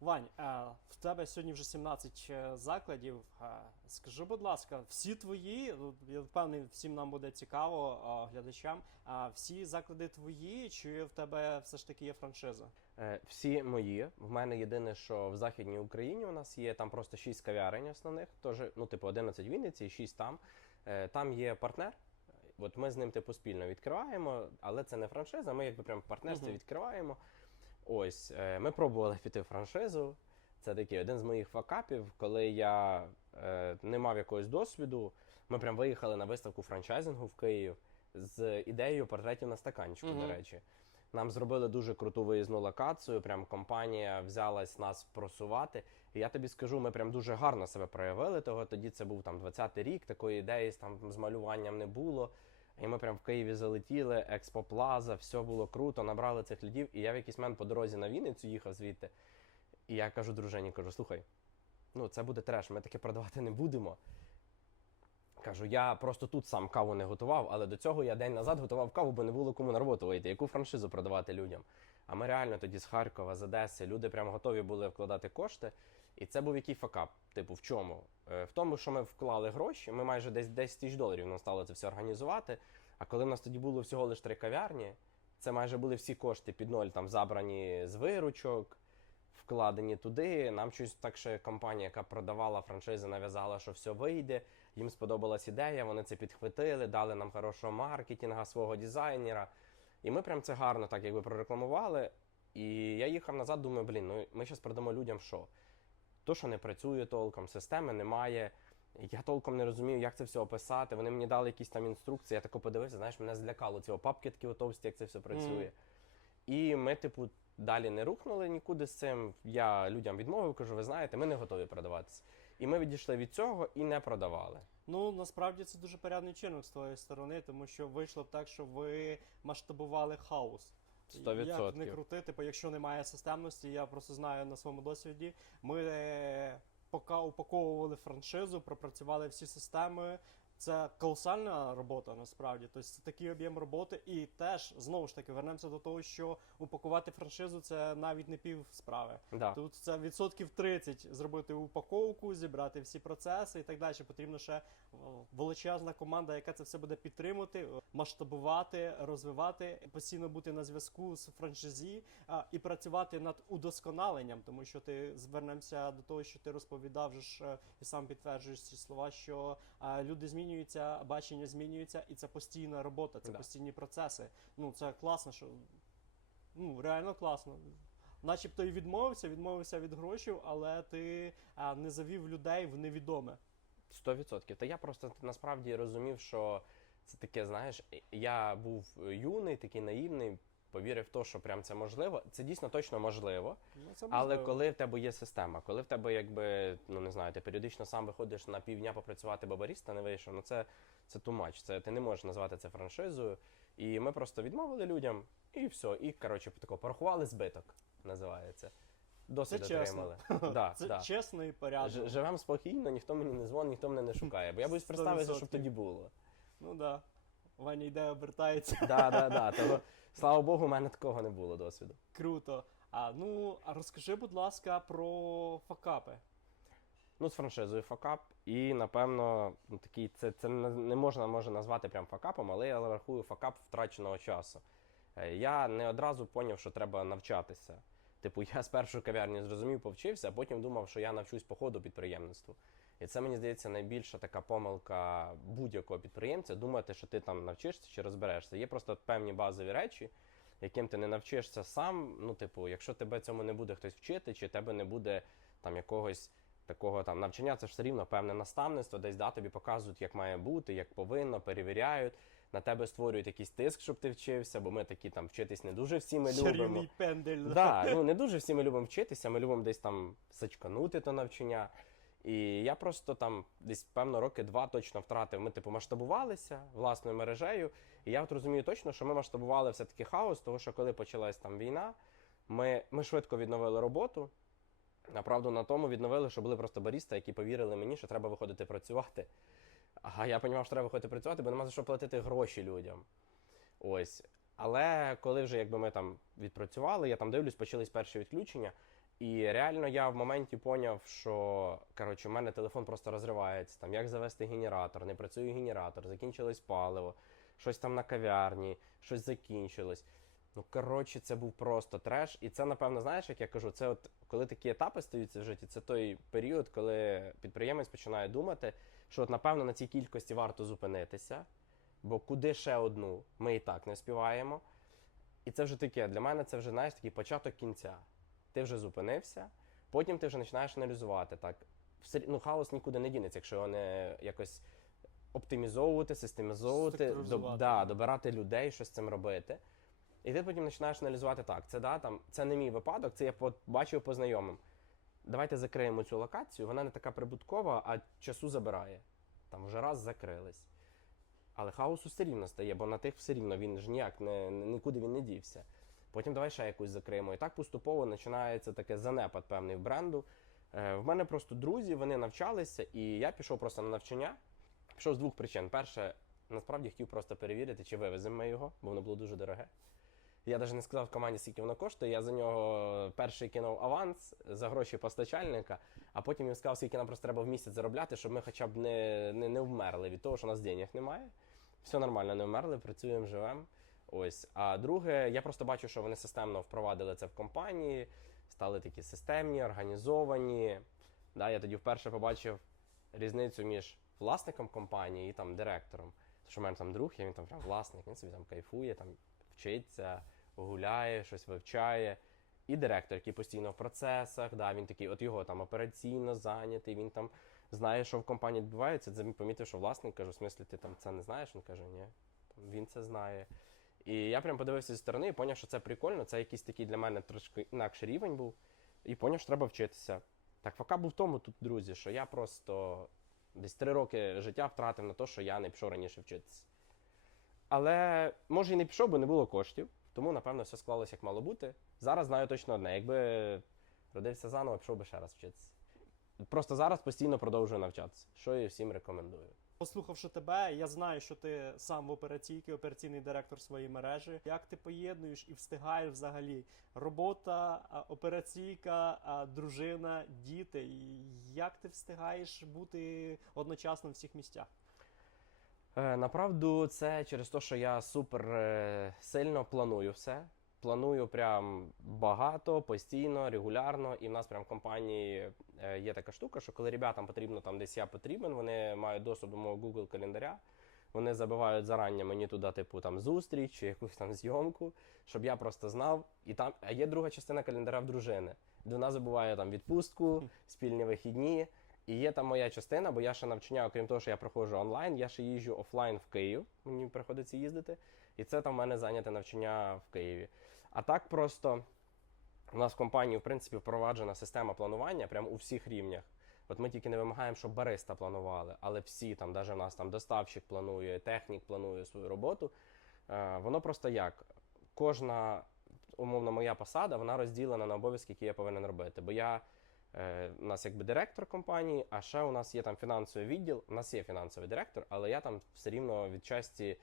Вань, в тебе сьогодні вже 17 е, закладів. Скажи, будь ласка, всі твої, ну, я впевнений, всім нам буде цікаво, глядачам. А всі заклади твої, чи в тебе все ж таки є франшиза? Е, Всі мої. В мене єдине, що в Західній Україні у нас є там просто 6 кав'ярень основних, тож, ну, типу, 11 в Вінниці і 6 там. Е, Там є партнер. От ми з ним типу спільно відкриваємо, але це не франшиза, ми якби прямо в партнерстві Мгм. відкриваємо. Ось, е, ми пробували піти в франшизу. Це такий один з моїх факапів, коли я е, не мав якогось досвіду. Ми прям виїхали на виставку франчайзингу в Київ з ідеєю портретів на стаканчику, до речі. Нам зробили дуже круту виїзну локацію. Прям компанія взялась нас просувати. І я тобі скажу, ми прям дуже гарно себе проявили. Того тоді це був там 20-й рік, такої ідеї там з малюванням не було. І ми прям в Києві залетіли, Експо Плаза, все було круто, набрали цих людей. І я в якийсь момент по дорозі на Вінницю їхав звідти. І я кажу дружині, кажу, слухай, ну це буде треш, ми таке продавати не будемо. Кажу, я просто тут сам каву не готував, але до цього я день назад готував каву, бо не було кому на роботу вийти, яку франшизу продавати людям. А ми реально тоді з Харкова, з Одеси, люди прямо готові були вкладати кошти. І це був який факап. Типу, в чому? Е, В тому, що ми вклали гроші, ми майже десь 10 тисяч доларів нам стало це все організувати. А коли в нас тоді було всього лише три кав'ярні, це майже були всі кошти під ноль, там забрані з виручок, вкладені туди. Нам щось так ще компанія, яка продавала франшизи, нав'язала, що все вийде. Їм сподобалась ідея, вони це підхватили, дали нам хорошого маркетинга, свого дизайнера. І ми прям це гарно так якби прорекламували. І я їхав назад, думаю, блін, ну ми зараз продамо людям що? То, що не працює толком, системи немає. Я толком не розумів, як це все описати. Вони мені дали якісь там інструкції. Я тако подивився, знаєш, мене злякало цього папки такі товсті, як це все працює. І ми, типу, далі не рухнули нікуди з цим. Я людям відмовив, кажу, ви знаєте, ми не готові продаватися. І ми відійшли від цього і не продавали. Ну насправді це дуже порядний чинок з твоєї сторони, тому що вийшло б так, що ви масштабували хаос. Сто Як не крути, типу, якщо немає системності, я просто знаю на своєму досвіді. Ми е, поки упаковували франшизу, пропрацювали всі системи. Це колосальна робота насправді. Тобто це такий об'єм роботи, і теж знову ж таки вернемося до того, що упакувати франшизу це навіть не пів справи. Да. Тут це відсотків 30 зробити упаковку, зібрати всі процеси і так далі. Потрібно ще величезна команда, яка це все буде підтримувати, масштабувати, розвивати, постійно бути на зв'язку з франшизі а, і працювати над удосконаленням, тому що ти звернемося до того, що ти розповідав же ж е, і сам підтверджуєш ці слова, що а, люди змінюються, бачення змінюється, і це постійна робота, це Да. постійні процеси. Ну це класно, що ну реально класно. Начебто і відмовився, відмовився від грошей, але ти а, не завів людей в невідоме. Сто відсотків. Та я просто насправді розумів, що це таке, знаєш, я був юний, такий наївний, повірив в те, що прям це можливо. Це дійсно точно можливо. Ну, це Але можливо. коли в тебе є система, коли в тебе, якби, ну не знаю, ти періодично сам виходиш на півдня попрацювати бабаріста, не вийшов, ну це, це much, Це ти не можеш назвати це франшизою. І ми просто відмовили людям, і все. І коротше, тако порахували збиток, називається. Досить Це чесно. отримали. Да, це да. чесно і порядно. Живемо спокійно, ніхто мені не дзвонить, ніхто мене не шукає. Бо я боюсь представитися, щоб тоді було. Ну да. Ваня йде, обертається. Да, да, да. Того, слава Богу, у мене такого не було досвіду. Круто. А ну а розкажи, будь ласка, про факапи. Ну, з франшизою факап. І напевно, ну такий це, це не можна може назвати прям факапом, але я рахую факап втраченого часу. Е, Я не одразу поняв, що треба навчатися. Типу, я з першої кав'ярні зрозумів, повчився, а потім думав, що я навчусь по ходу підприємництву. І це мені здається найбільша така помилка будь-якого підприємця думати, що ти там навчишся чи розберешся. Є просто певні базові речі, яким ти не навчишся сам. Ну, типу, якщо тебе цьому не буде хтось вчити, чи тебе не буде там якогось такого там навчання, це ж все рівно певне наставництво, десь да, тобі показують, як має бути, як повинно, перевіряють. На тебе створюють якийсь тиск, щоб ти вчився, бо ми такі там вчитись не дуже всі ми любимо. Пендель. Да, ну не дуже всі ми любимо вчитися, ми любимо десь там сачканути то навчання. І я просто там десь певно роки два точно втратив. Ми типу масштабувалися власною мережею. І я от розумію точно, що ми масштабували все-таки хаос, тому що коли почалась там війна, ми, ми швидко відновили роботу. Направду на тому відновили, що були просто барісти, які повірили мені, що треба виходити працювати. А я розумів, що треба виходити працювати, бо нема за що платити гроші людям. Ось. Але коли вже якби ми там відпрацювали, я там дивлюсь, почались перші відключення. І реально я в моменті поняв, що коротше, у мене телефон просто розривається. Там як завести генератор, не працює генератор, закінчилось паливо, щось там на кав'ярні, щось закінчилось. Ну коротше, це був просто треш. І це, напевно, знаєш, як я кажу, це от коли такі етапи стаються в житті, це той період, коли підприємець починає думати, що от напевно на цій кількості варто зупинитися, бо куди ще одну ми і так не співаємо. І це вже таке, для мене це вже знаєш такий початок кінця. Ти вже зупинився, потім ти вже починаєш аналізувати. Так, ну, хаос нікуди не дінеться, якщо його не якось оптимізовувати, системізовувати, до, Структуризувати. да, добирати людей, що з цим робити. І ти потім починаєш аналізувати так. Це да, там, це не мій випадок, це я бачив по знайомим. Давайте закриємо цю локацію, вона не така прибуткова, а часу забирає. Там вже раз закрились. Але хаосу все рівно стає, бо на тих все рівно він ж ніяк не- нікуди він не дівся. Потім давай ще якусь закриємо. І так поступово починається таке занепад певний в бренду. Е, в мене просто друзі, вони навчалися, і я пішов просто на навчання. Пішов з двох причин. Перше, насправді хотів просто перевірити, чи вивеземо ми його, бо воно було дуже дороге. Я навіть не сказав команді, скільки воно коштує. Я за нього перший кинув аванс за гроші постачальника, а потім їм сказав, скільки нам просто треба в місяць заробляти, щоб ми хоча б не, не, не вмерли від того, що у нас денег немає. Все нормально, не вмерли, працюємо, живемо. Ось. А друге, я просто бачу, що вони системно впровадили це в компанії, стали такі системні, організовані. Да, я тоді вперше побачив різницю між власником компанії і там директором. Що в мене там друг, є, він там прям власник, він собі там кайфує, там вчиться, гуляє, щось вивчає. І директор, який постійно в процесах, да, він такий, от його там операційно зайнятий, він там знає, що в компанії відбувається. Це помітив, що власник каже, в смислі, ти там це не знаєш? Він каже, ні, він це знає. І я прям подивився зі сторони і зрозумів, що це прикольно, це якийсь такий для мене трошки інакший рівень був. І зрозумів, що треба вчитися. Так, поки був в тому тут, друзі, що я просто десь три роки життя втратив на те, що я не пішов раніше вчитися. Але може і не пішов, бо не було коштів, тому напевно все склалося як мало бути. Зараз знаю точно одне: якби родився заново, пішов би ще раз вчитися. Просто зараз постійно продовжую навчатися, що і всім рекомендую. Послухавши тебе, я знаю, що ти сам в операційці, операційний директор своєї мережі. Як ти поєднуєш і встигаєш взагалі робота, операційка, дружина, діти? Як ти встигаєш бути одночасно в всіх місцях? Е, Направду, це через те, що я супер е, сильно планую все. Планую прям багато, постійно, регулярно. І в нас прям в компанії е, є така штука, що коли ребятам потрібно там десь я потрібен, вони мають доступ до мого Google календаря. Вони забивають зарання мені туди, типу, там зустріч чи якусь там зйомку, щоб я просто знав. І там а є друга частина календаря в дружини, де вона забуває там відпустку, спільні вихідні. І є там моя частина, бо я ще навчання, окрім того, що я проходжу онлайн, я ще їжджу офлайн в Київ. Мені приходиться їздити. І це там в мене зайняте навчання в Києві. А так просто у нас в компанії, в принципі, впроваджена система планування прямо у всіх рівнях. От ми тільки не вимагаємо, щоб бариста планували, але всі там, навіть у нас там доставщик планує, технік планує свою роботу. Е, воно просто як? Кожна умовно моя посада, вона розділена на обов'язки, які я повинен робити. Бо я е, у нас якби директор компанії, а ще у нас є там фінансовий відділ. У нас є фінансовий директор, але я там все рівно відчасті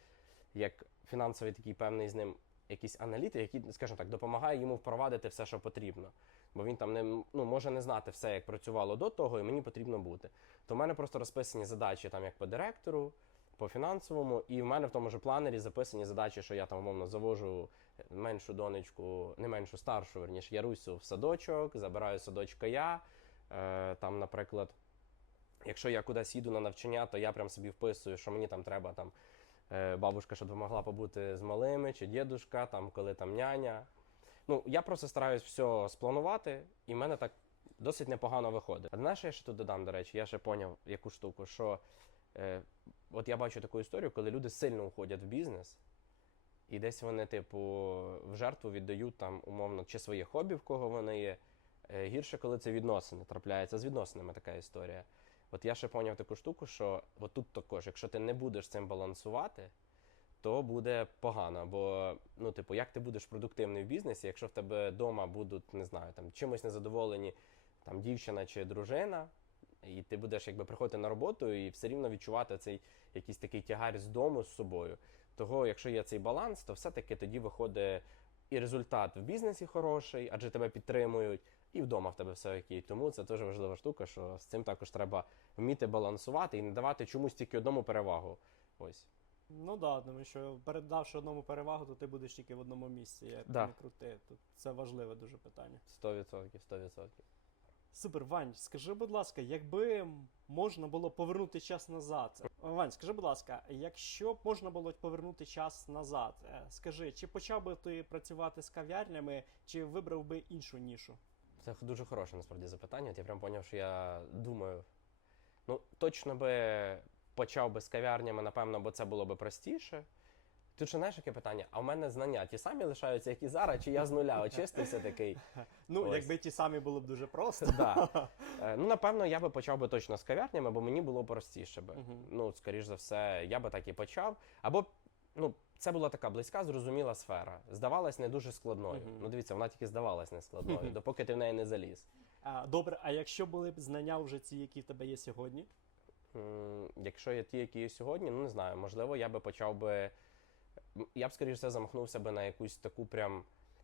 як фінансовий такий певний з ним якийсь аналітик, який, скажімо так, допомагає йому впровадити все, що потрібно. Бо він там не ну, може не знати все, як працювало до того, і мені потрібно бути. То в мене просто розписані задачі там як по директору, по фінансовому, і в мене в тому ж планері записані задачі, що я там умовно завожу меншу донечку, не меншу старшу, верніше, Ярусю в садочок, забираю садочка я. Е, там, наприклад, якщо я кудись їду на навчання, то я прям собі вписую, що мені там треба там бабушка, щоб могла побути з малими, чи дідушка, там, коли там няня. Ну, я просто стараюсь все спланувати, і в мене так досить непогано виходить. А знаєш, я ще тут додам, до речі, я ще поняв яку штуку, що е, от я бачу таку історію, коли люди сильно уходять в бізнес, і десь вони, типу, в жертву віддають там, умовно, чи своє хобі, в кого вони є. Е, гірше, коли це відносини трапляється з відносинами така історія. От я ще поняв таку штуку, що от тут також, якщо ти не будеш цим балансувати, то буде погано. Бо, ну, типу, як ти будеш продуктивний в бізнесі, якщо в тебе вдома будуть, не знаю, там чимось незадоволені там дівчина чи дружина, і ти будеш якби приходити на роботу і все рівно відчувати цей якийсь такий тягар з дому з собою. Того, якщо є цей баланс, то все-таки тоді виходить і результат в бізнесі хороший, адже тебе підтримують. І вдома в тебе все окей. Тому це дуже важлива штука, що з цим також треба вміти балансувати і не давати чомусь тільки одному перевагу. Ось. Ну да, тому що передавши одному перевагу, то ти будеш тільки в одному місці. Як Да. не крути. Тут це важливе дуже питання. 100%, 100%. Супер, Вань, скажи, будь ласка, якби можна було повернути час назад. Вань, скажи, будь ласка, якщо б можна було повернути час назад, е, скажи, чи почав би ти працювати з кав'ярнями, чи вибрав би іншу нішу? Це дуже хороше насправді запитання. От я прям поняв, що я думаю. Ну, точно би почав би з кав'ярнями, напевно, бо це було би простіше. Тут ще знаєш, яке питання? А в мене знання ті самі лишаються, як і зараз, чи я з нуля очистився такий. Ну, Ось. якби ті самі було б дуже просто. Да. Е, Ну, напевно, я би почав би точно з кав'ярнями, бо мені було простіше би. Мгм. Ну, скоріш за все, я би так і почав. Або ну, це була така близька, зрозуміла сфера. Здавалась не дуже складною. Мгм. Ну, дивіться, вона тільки здавалась не складною, Мгм. допоки ти в неї не заліз. А, добре, а якщо були б знання вже ці, які в тебе є сьогодні? М, Якщо є ті, які є сьогодні, ну не знаю, можливо, я би почав би. Я б скоріше все замахнувся би на якусь таку прям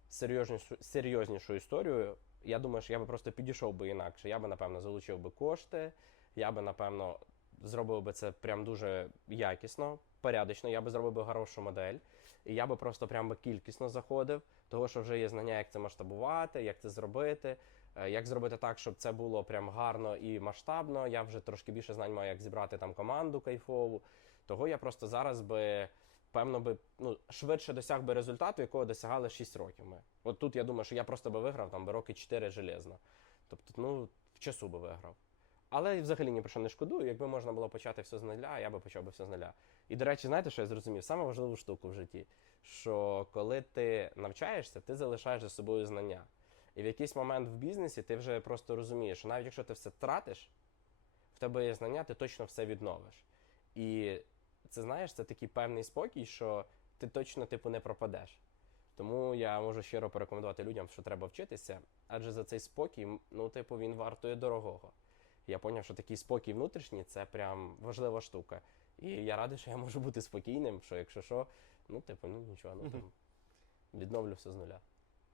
серйознішу, серйознішу історію. Я думаю, що я би просто підійшов би інакше. Я би, напевно, залучив би кошти, я би, напевно, зробив би це прям дуже якісно, порядочно, я би зробив би хорошу модель. І я би просто прям би кількісно заходив, того, що вже є знання, як це масштабувати, як це зробити, е, як зробити так, щоб це було прям гарно і масштабно. Я вже трошки більше знань маю, як зібрати там команду кайфову. Того я просто зараз би, певно, би ну, швидше досяг би результату, якого досягали 6 років ми. От тут я думаю, що я просто би виграв там би роки 4 железно. Тобто, ну, в часу би виграв. Але взагалі ні про що не шкодую. Якби можна було почати все з нуля, я би почав би все з нуля. І, до речі, знаєте, що я зрозумів? Саме важливу штуку в житті, що коли ти навчаєшся, ти залишаєш за собою знання. І в якийсь момент в бізнесі ти вже просто розумієш, що навіть якщо ти все тратиш, в тебе є знання, ти точно все відновиш. І це знаєш, це такий певний спокій, що ти точно типу не пропадеш. Тому я можу щиро порекомендувати людям, що треба вчитися, адже за цей спокій, ну, типу, він вартує дорогого. Я зрозумів, що такий спокій внутрішній це прям важлива штука. І я радий, що я можу бути спокійним, що якщо що, ну, типу, ну нічого, ну там відновлю все з нуля.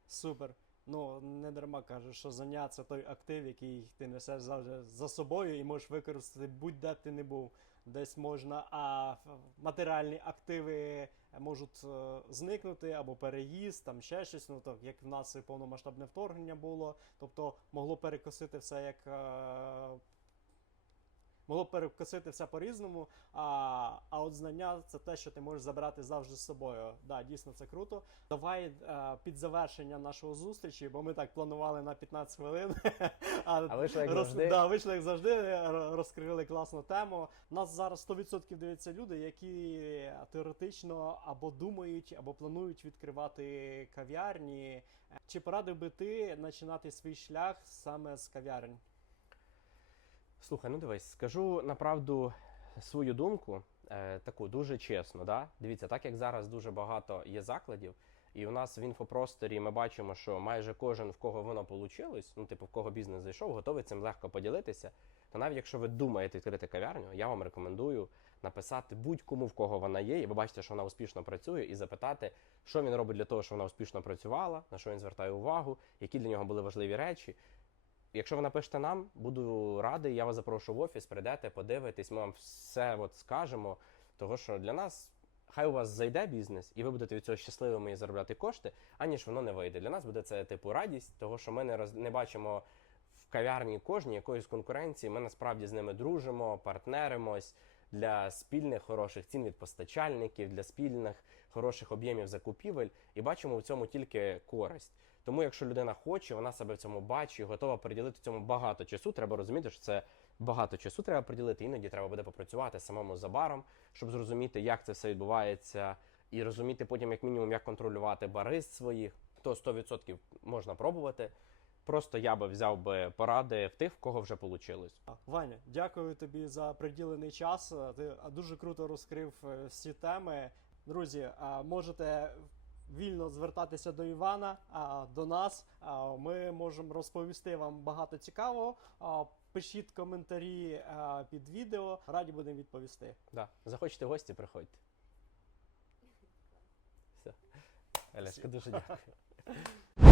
Супер. Ну, не дарма кажуть, що знання це той актив, який ти несеш завжди за собою і можеш використати будь-де ти не був. Десь можна, а матеріальні активи можуть е, зникнути або переїзд, там ще щось. Ну так як в нас повномасштабне вторгнення було, тобто могло перекосити все як. Могло перекосити все по-різному, а, а от знання це те, що ти можеш забрати завжди з собою. Да, дійсно це круто. Давай е, під завершення нашого зустрічі, бо ми так планували на 15 хвилин. А, А вийшло як роз- завжди. Да, вийшло як завжди, розкрили класну тему. Нас зараз 100% дивляться люди, які теоретично або думають, або планують відкривати кав'ярні. Чи порадив би ти починати свій шлях саме з кав'ярень? Слухай, ну дивись, скажу направду свою думку, е, таку дуже чесно. Да? Дивіться, так як зараз дуже багато є закладів, і у нас в інфопросторі ми бачимо, що майже кожен, в кого воно вийшло, ну, типу, в кого бізнес зайшов, готовий цим легко поділитися. То навіть якщо ви думаєте відкрити кав'ярню, я вам рекомендую написати будь-кому, в кого вона є, і ви бачите, що вона успішно працює, і запитати, що він робить для того, щоб вона успішно працювала, на що він звертає увагу, які для нього були важливі речі. Якщо ви напишете нам, буду радий, я вас запрошу в офіс, прийдете, подивитесь, ми вам все от скажемо. Того, що для нас хай у вас зайде бізнес, і ви будете від цього щасливими і заробляти кошти, аніж воно не вийде. Для нас буде це типу радість, того що ми не роз... не бачимо в кав'ярні кожній якоїсь конкуренції. Ми насправді з ними дружимо, партнеримось для спільних хороших цін від постачальників, для спільних хороших об'ємів закупівель, і бачимо в цьому тільки користь. Тому, якщо людина хоче, вона себе в цьому бачить, готова приділити цьому багато часу. Треба розуміти, що це багато часу треба приділити. Іноді треба буде попрацювати самому за баром, щоб зрозуміти, як це все відбувається, і розуміти потім, як мінімум, як контролювати барист своїх. То 100% можна пробувати. Просто я би взяв би поради в тих, в кого вже вийшло. Ваня, дякую тобі за приділений час. Ти дуже круто розкрив е, всі теми. Друзі, можете вільно звертатися до Івана, а, до нас. А, Ми можемо розповісти вам багато цікавого. А, Пишіть коментарі а, під відео. Раді будемо відповісти. Да. Захочете гості, приходьте. Все. Олешка, дуже дякую.